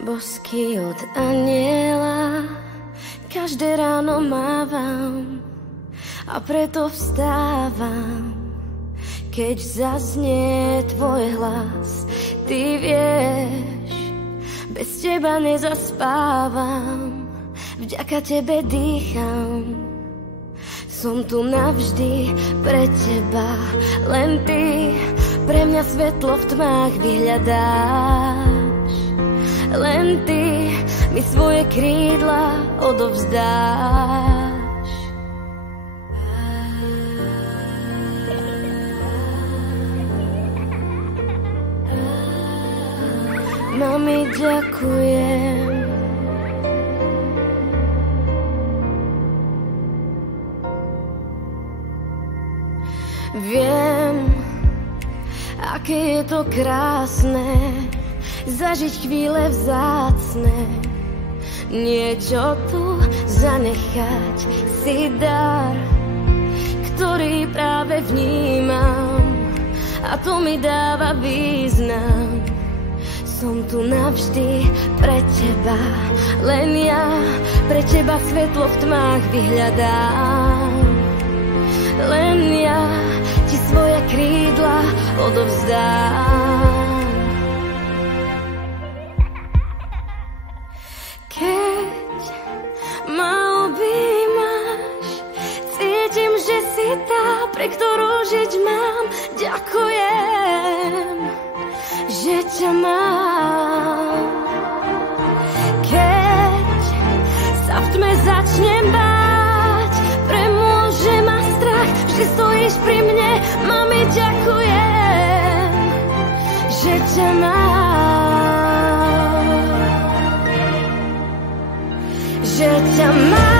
bosky od aniela každé ráno mávam a preto vstávam, keď zaznie tvoj hlas. Ty vieš, bez teba nezaspávam, vďaka tebe dýcham. Som tu navždy pre teba, len ty pre mňa svetlo v tmách vyhľadáš. Len ty mi svoje krídla odovzdáš. Mami, ďakujem. Viem, aké je to krásne zažiť chvíle vzácne, niečo tu zanechať si dar, ktorý práve vnímam, a to mi dáva význam. Som tu navždy pre teba, len ja pre teba svetlo v tmách vyhľadám. Len ja ti svoje krídla odovzdám. Keď ma objímaš, cítim, že si tá, pre ktorú žiť mám. Ďakujem, že ťa mám. Keď sa v tme začnem báť, premôže ma strach, vždy stojíš pri mne. Mami, ďakujem, že ťa mám. Že ťa mám.